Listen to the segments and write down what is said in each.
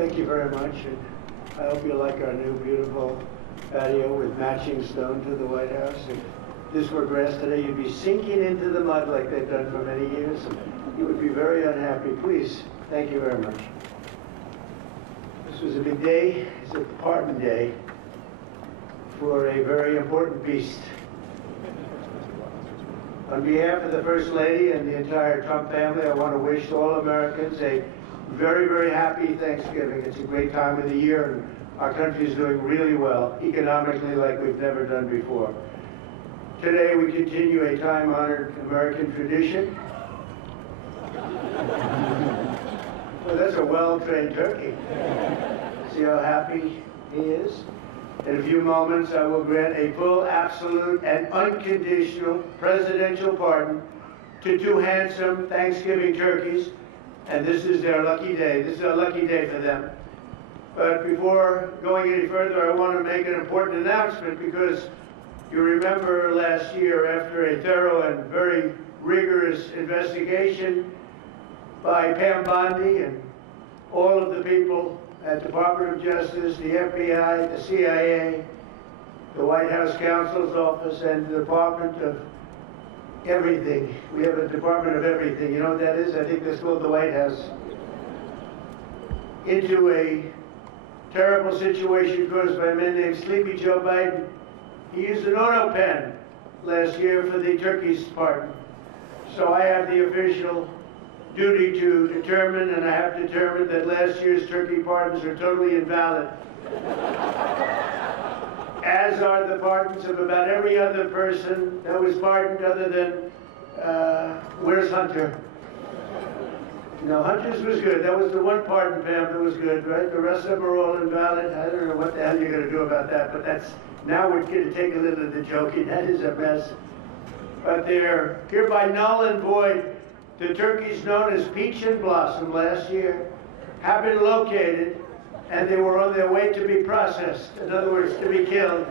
Thank you very much. And I hope you like our new beautiful patio with matching stone to the White House. If this were grass today, you'd be sinking into the mud like they've done for many years. You would be very unhappy. Please, thank you very much. This was a big day. It's a pardon day for a very important beast. On behalf of the First Lady and the entire Trump family, I want to wish all Americans a very, very happy Thanksgiving. It's a great time of the year, and our country is doing really well, economically, like we've never done before. Today, we continue a time-honored American tradition. Well, that's a well-trained turkey. See how happy he is? In a few moments, I will grant a full, absolute, and unconditional presidential pardon to two handsome Thanksgiving turkeys, and this is their lucky day. This is a lucky day for them. But before going any further, I want to make an important announcement, because you remember last year, after a thorough and very rigorous investigation by Pam Bondi and all of the people at the Department of Justice, the FBI, the CIA, the White House Counsel's Office, and the Department of Everything. We have a Department of Everything. You know what that is? I think that's called the White House. Into a terrible situation caused by a man named Sleepy Joe Biden. He used an auto pen last year for the turkey's pardon. So I have the official duty to determine, and I have determined, that last year's turkey pardons are totally invalid. As are the pardons of about every other person that was pardoned, other than, where's Hunter? No, Hunter's was good. That was the one pardon, Pam, that was good, right? The rest of them are all invalid. I don't know what the hell you're going to do about that, but that's, now we're going to take a little of the joking. That is a mess. But they're hereby null and void. The turkeys known as Peach and Blossom last year have been located, and they were on their way to be processed, in other words, to be killed.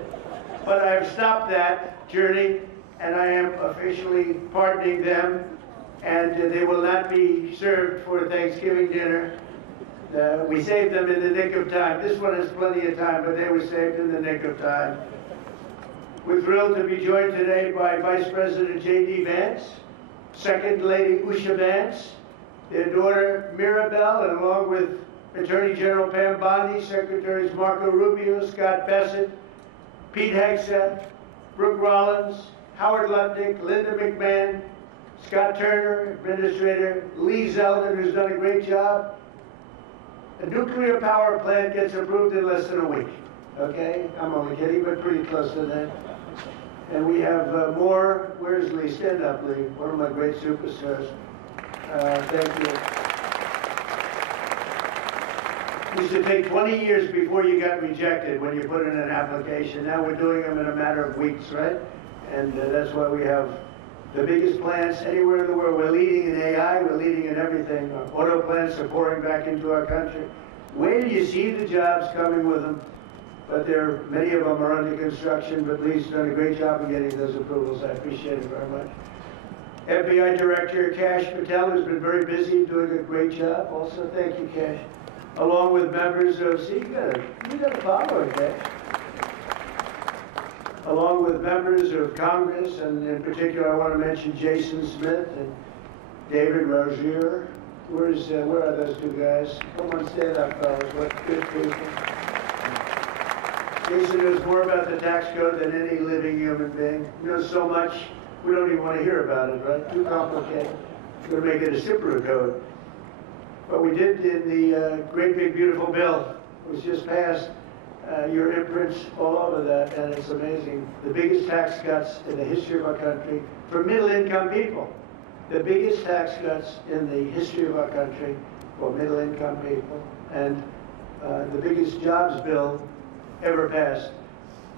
But I have stopped that journey, and I am officially pardoning them, and they will not be served for Thanksgiving dinner. We saved them in the nick of time. This one has plenty of time, but they were saved in the nick of time. We're thrilled to be joined today by Vice President J.D. Vance, Second Lady Usha Vance, their daughter Mirabelle, and along with Attorney General Pam Bondi, Secretaries Marco Rubio, Scott Bassett, Pete Hegseth, Brooke Rollins, Howard Lutnick, Linda McMahon, Scott Turner, Administrator Lee Zeldin, who's done a great job. A nuclear power plant gets approved in less than a week. Okay? I'm only kidding, but pretty close to that. And we have more. Where's Lee? Stand up, Lee. One of my great superstars. Thank you. It used to take 20 years before you got rejected when you put in an application. Now we're doing them in a matter of weeks, right? And that's why we have the biggest plants anywhere in the world. We're leading in AI. We're leading in everything. Our auto plants are pouring back into our country. Where do you see the jobs coming with them? But many of them are under construction, but Lee's done a great job in getting those approvals. I appreciate it very much. FBI Director Kash Patel has been very busy doing a great job. Also, thank you, Kash. Along with members of, see, you got a follower, Kash. Along with members of Congress, and in particular, I want to mention Jason Smith and David Rozier. Where are those two guys? Come on, stand up, fellas. What good people. Jason knows more about the tax code than any living human being. He knows so much, we don't even want to hear about it, right? Too complicated. We're going to make it a simpler code. But we did in the great big beautiful bill. It was just passed. Your imprints all over that, and it's amazing. The biggest tax cuts in the history of our country for middle-income people. The biggest tax cuts in the history of our country for middle-income people. And the biggest jobs bill ever passed,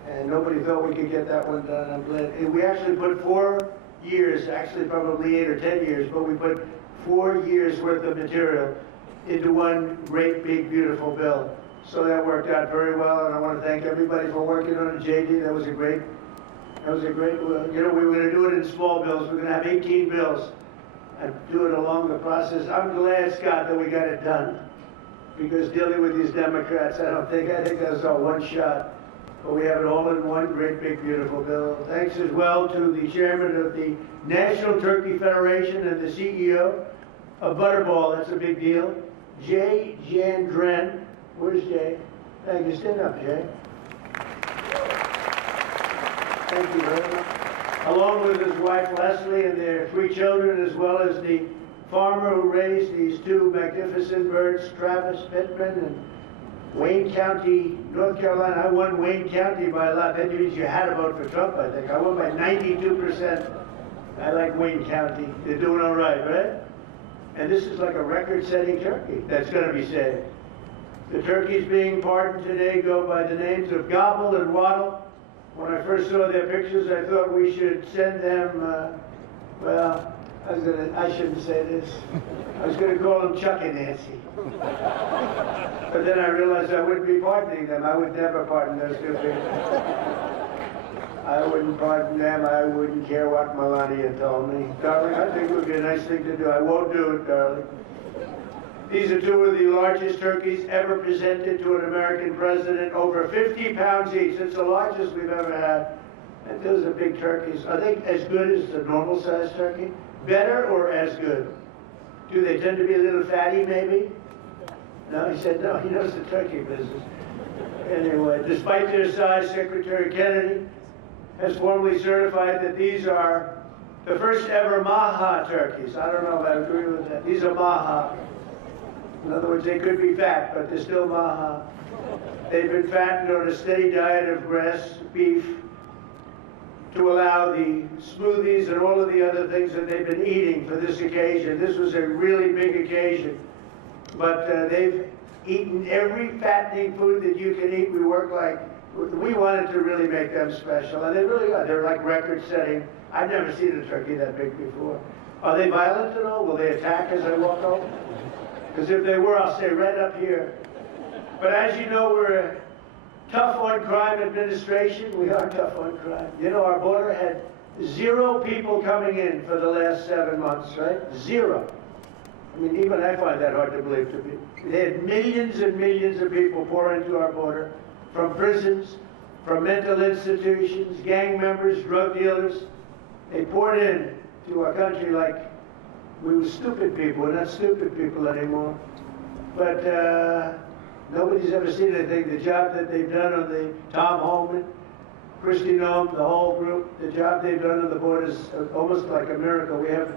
and nobody thought we could get that one done. I'm glad. And we actually put 4 years, actually probably 8 or 10 years, but we put 4 years worth of material into one great, big, beautiful bill. So that worked out very well, and I want to thank everybody for working on it. JD, that was a great, you know, we were going to do it in small bills. We're going to have 18 bills and do it along the process. I'm glad, Scott, that we got it done. because dealing with these Democrats, I think that's all one shot. But we have it all in one great, big, beautiful bill. Thanks as well to the chairman of the National Turkey Federation and the CEO of Butterball. That's a big deal. Jay Jandren. Where's Jay? Thank you. Stand up, Jay. Thank you very much. Along with his wife Leslie and their 3 children, as well as the farmer who raised these 2 magnificent birds, Travis Pittman, and Wayne County, North Carolina. I won Wayne County by a lot. That means you had to vote for Trump, I think. I won by 92%. I like Wayne County. They're doing all right, right? And this is like a record-setting turkey that's going to be saved. The turkeys being pardoned today go by the names of Gobble and Waddle. When I first saw their pictures, I thought we should send them, well, I shouldn't say this. I was going to call them Chuck and Nancy. But then I realized I wouldn't be pardoning them. I would never pardon those 2 people. I wouldn't pardon them. I wouldn't care what Melania told me. Darling, I think it would be a nice thing to do. I won't do it, darling. These are 2 of the largest turkeys ever presented to an American president, over 50 pounds each. It's the largest we've ever had. And those are big turkeys. Are they as good as the normal-sized turkey? Better or as good? Do they tend to be a little fatty, maybe? No, he said no. He knows the turkey business. Anyway, despite their size, Secretary Kennedy has formally certified that these are the first ever Maha turkeys. I don't know if I agree with that. These are Maha. In other words, they could be fat, but they're still Maha. They've been fattened on a steady diet of grass, beef, to allow the smoothies and all of the other things that they've been eating for this occasion. This was a really big occasion. But they've eaten every fattening food that you can eat. We wanted to really make them special, and they really are. They're like record-setting. I've never seen a turkey that big before. Are they violent at all? Will they attack as I walk over? Because if they were, I'll stay right up here. But as you know, we're a tough-on-crime administration. We are tough on crime. You know, our border had 0 people coming in for the last 7 months, right? 0. I mean, even I find that hard to believe to be. They had millions and millions of people pour into our border, from prisons, from mental institutions, gang members, drug dealers. They poured in to our country like we were stupid people. We're not stupid people anymore. But nobody's ever seen anything. The job that they've done on the Tom Holman, Christy Noem, the whole group, the job they've done on the border is almost like a miracle. We have,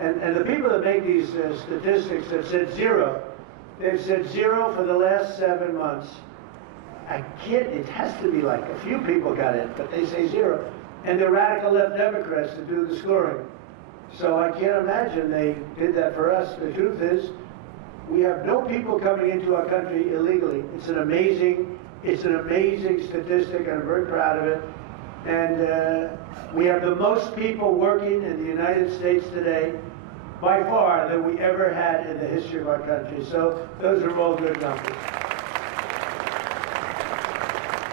and the people that make these statistics have said 0. They've said 0 for the last 7 months. I can't, it has to be like a few people got it, but they say 0. And they're radical left Democrats to do the scoring. So I can't imagine they did that for us. The truth is, we have no people coming into our country illegally. It's an amazing statistic, and I'm very proud of it. And we have the most people working in the United States today, by far, than we ever had in the history of our country. So those are all good numbers.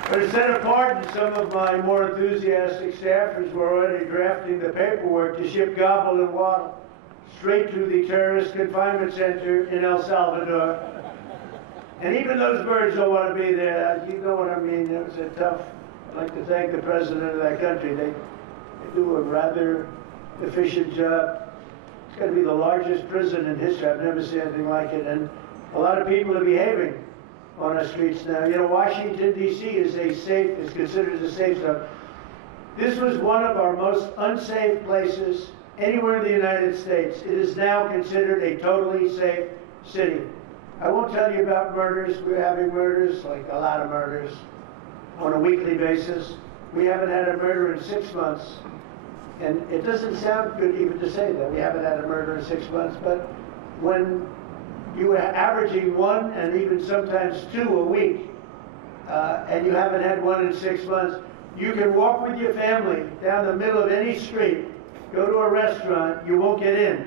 But instead of pardon, some of my more enthusiastic staffers were already drafting the paperwork to ship Gobble and Waddle straight to the terrorist confinement center in El Salvador. And even those birds don't want to be there. You know what I mean? It was a tough. I'd like to thank the president of that country. They do a rather efficient job. It's going to be the largest prison in history. I've never seen anything like it. And a lot of people are behaving on our streets now. You know, Washington, D.C. is considered a safe zone. This was one of our most unsafe places anywhere in the United States. It is now considered a totally safe city. I won't tell you about murders. We're having murders, like a lot of murders, on a weekly basis. We haven't had a murder in 6 months. And it doesn't sound good even to say that. We haven't had a murder in 6 months. But when you are averaging 1 and even sometimes 2 a week, and you haven't had 1 in 6 months, you can walk with your family down the middle of any street, go to a restaurant, you won't get in.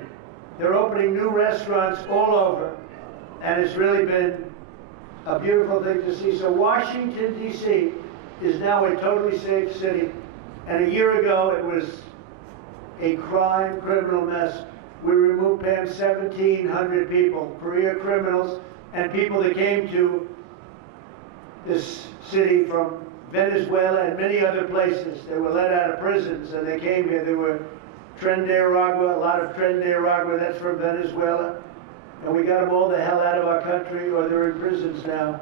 They're opening new restaurants all over, and it's really been a beautiful thing to see. So Washington, D.C. is now a totally safe city, and a year ago it was a criminal mess. We removed, Pam, 1,700 people, career criminals, and people that came to this city from Venezuela and many other places. They were let out of prisons and they came here. There were Tren de Aragua, a lot of Tren de Aragua, that's from Venezuela. And we got them all the hell out of our country, or they're in prisons now.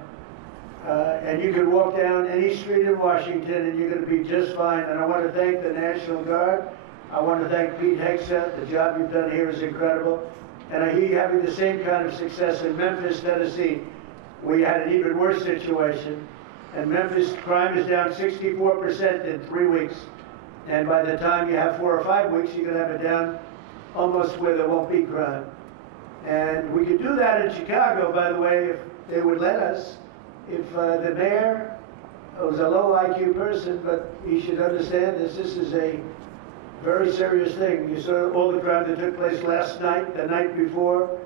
And you can walk down any street in Washington and you're going to be just fine. And I want to thank the National Guard. I want to thank Pete Hegseth. The job you've done here is incredible. And I hear you having the same kind of success in Memphis, Tennessee. We had an even worse situation. And Memphis crime is down 64% in 3 weeks. And by the time you have 4 or 5 weeks, you're going to have it down almost where there won't be crime. And we could do that in Chicago, by the way, if they would let us. If the mayor was a low IQ person, but he should understand this. This is a very serious thing. You saw all the crime that took place last night, the night before.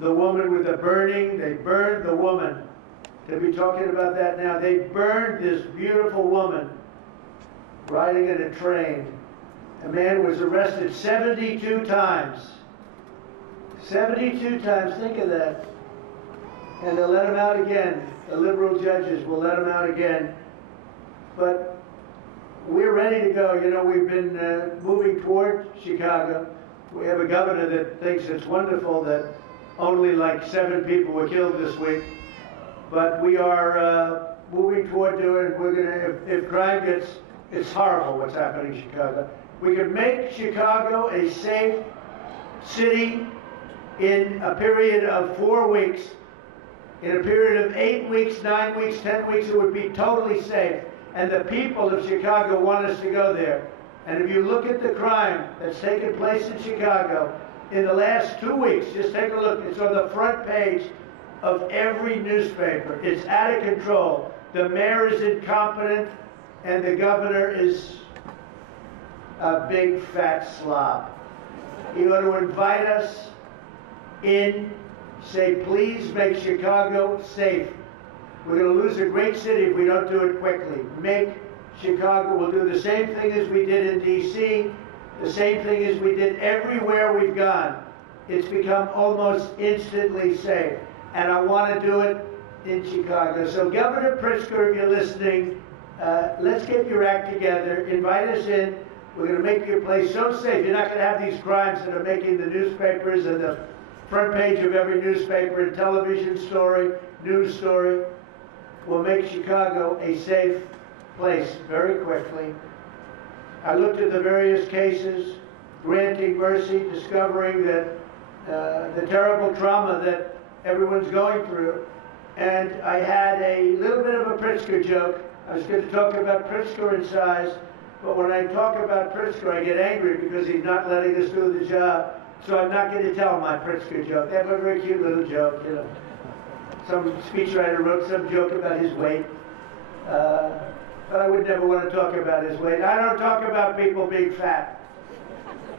The woman with the burning, they burned the woman. To be talking about that now, they burned this beautiful woman riding in a train. A man was arrested 72 times. 72 times, think of that. And they'll let him out again. The liberal judges will let him out again. But we're ready to go. You know, we've been moving toward Chicago. We have a governor that thinks it's wonderful that only like 7 people were killed this week. But we are moving toward doing it. We're going to, if crime gets, it's horrible what's happening in Chicago. We could make Chicago a safe city in a period of 4 weeks. In a period of 8 weeks, 9 weeks, 10 weeks, it would be totally safe. And the people of Chicago want us to go there. And if you look at the crime that's taken place in Chicago in the last 2 weeks, just take a look. It's on the front page of every newspaper. It's out of control. The mayor is incompetent, and the governor is a big fat slob. He ought to invite us in, say, please make Chicago safe. We're going to lose a great city if we don't do it quickly. Make Chicago, we'll do the same thing as we did in D.C., the same thing as we did everywhere we've gone. It's become almost instantly safe. And I want to do it in Chicago. So Governor Pritzker, if you're listening, let's get your act together. Invite us in. We're going to make your place so safe. You're not going to have these crimes that are making the newspapers and the front page of every newspaper and television story, news story. We'll make Chicago a safe place very quickly. I looked at the various cases, granting mercy, discovering that the terrible trauma that everyone's going through. And I had a little bit of a Pritzker joke. I was going to talk about Pritzker and size, but when I talk about Pritzker, I get angry because he's not letting us do the job. So I'm not going to tell my Pritzker joke. They have a very cute little joke, you know. Some speechwriter wrote some joke about his weight. But I would never want to talk about his weight. I don't talk about people being fat.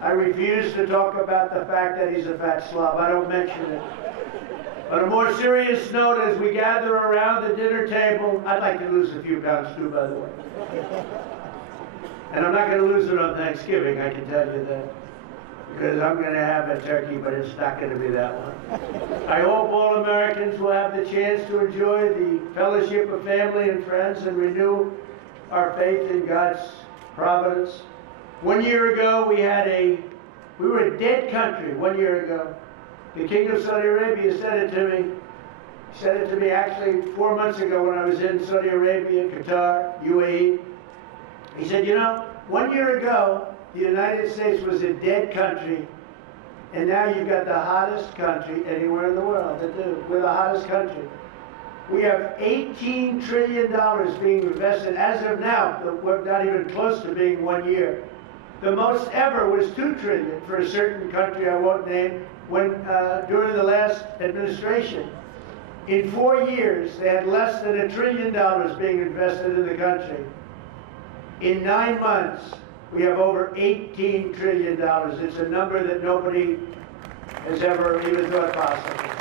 I refuse to talk about the fact that he's a fat slob. I don't mention it. On a more serious note, as we gather around the dinner table, I'd like to lose a few pounds too, by the way. And I'm not going to lose it on Thanksgiving, I can tell you that. Because I'm going to have a turkey, but it's not going to be that one. I hope all Americans will have the chance to enjoy the fellowship of family and friends and renew our faith in God's providence. 1 year ago, we were a dead country 1 year ago. The King of Saudi Arabia said it to me. He said it to me actually 4 months ago when I was in Saudi Arabia, Qatar, UAE. He said, you know, 1 year ago, the United States was a dead country, and now you've got the hottest country anywhere in the world. We're the hottest country. We have $18 trillion being invested as of now. We're not even close to being 1 year. The most ever was $2 trillion for a certain country I won't name during the last administration. In 4 years, they had less than $1 trillion being invested in the country. In 9 months, we have over $18 trillion. It's a number that nobody has ever even thought possible.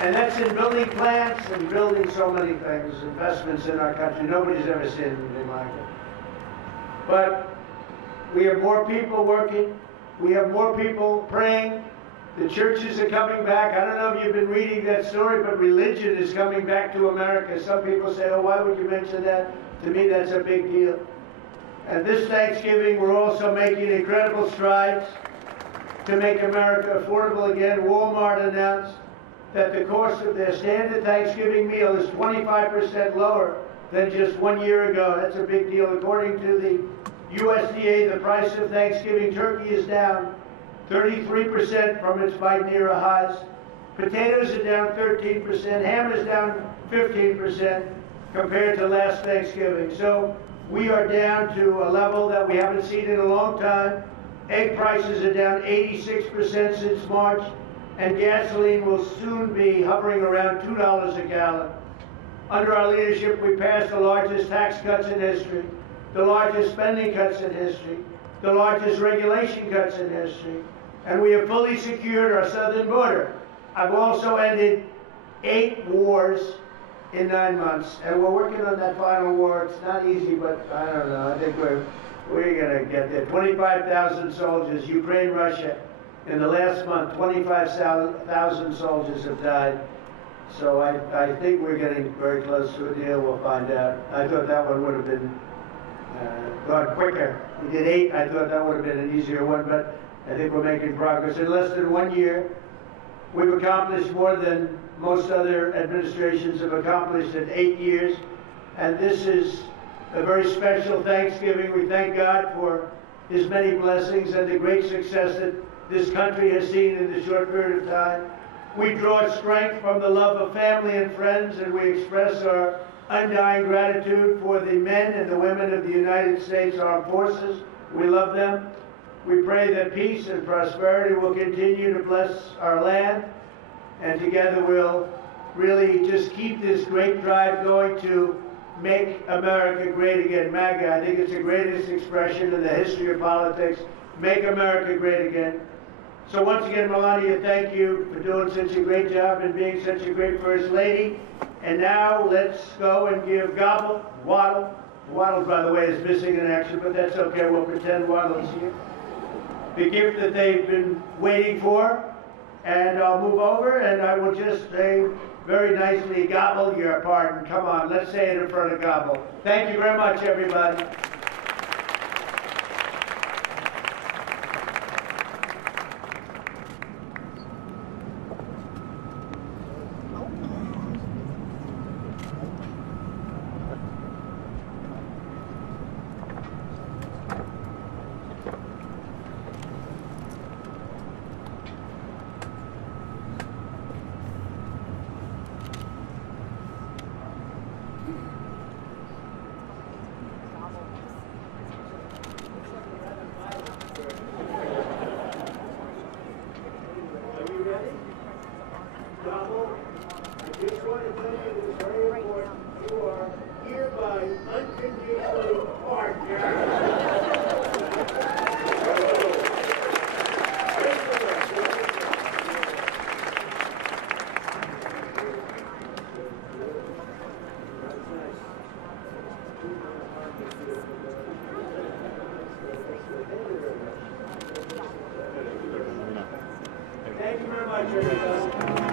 And that's in building plants and building so many things, investments in our country. Nobody's ever seen anything like it. But we have more people working. We have more people praying. The churches are coming back. I don't know if you've been reading that story, but religion is coming back to America. Some people say, oh, why would you mention that? To me, that's a big deal. And this Thanksgiving, we're also making incredible strides to make America affordable again. Walmart announced that the cost of their standard Thanksgiving meal is 25% lower than just 1 year ago. That's a big deal. According to the USDA, the price of Thanksgiving turkey is down 33% from its Biden era highs. Potatoes are down 13%. Ham is down 15% compared to last Thanksgiving. So we are down to a level that we haven't seen in a long time. Egg prices are down 86% since March, and gasoline will soon be hovering around $2 a gallon. Under our leadership, we passed the largest tax cuts in history, the largest spending cuts in history, the largest regulation cuts in history, and we have fully secured our southern border. I've also ended 8 wars in 9 months, and we're working on that final war. It's not easy, but I don't know. I think we're going to get there. 25,000 soldiers, Ukraine, Russia. In the last month, 25,000 soldiers have died. So I think we're getting very close to a deal. We'll find out. I thought that one would have been gone quicker. We did 8. I thought that would have been an easier one, but I think we're making progress. In less than 1 year, we've accomplished more than most other administrations have accomplished in 8 years. And this is a very special Thanksgiving. We thank God for His many blessings and the great success that this country has seen in this short period of time. We draw strength from the love of family and friends, and we express our undying gratitude for the men and the women of the United States Armed Forces. We love them. We pray that peace and prosperity will continue to bless our land, and together we'll really just keep this great drive going to make America great again. MAGA, I think it's the greatest expression in the history of politics. Make America great again. So once again, Melania, thank you for doing such a great job and being such a great First Lady. And now let's go and give Waddle. Waddle, by the way, is missing in action, but that's okay. We'll pretend Waddle's here. The gift that they've been waiting for. And I'll move over and I will just say very nicely, Gobble, your pardon. Come on, let's say it in front of Gobble. Thank you very much, everybody. Thank you very much, everybody.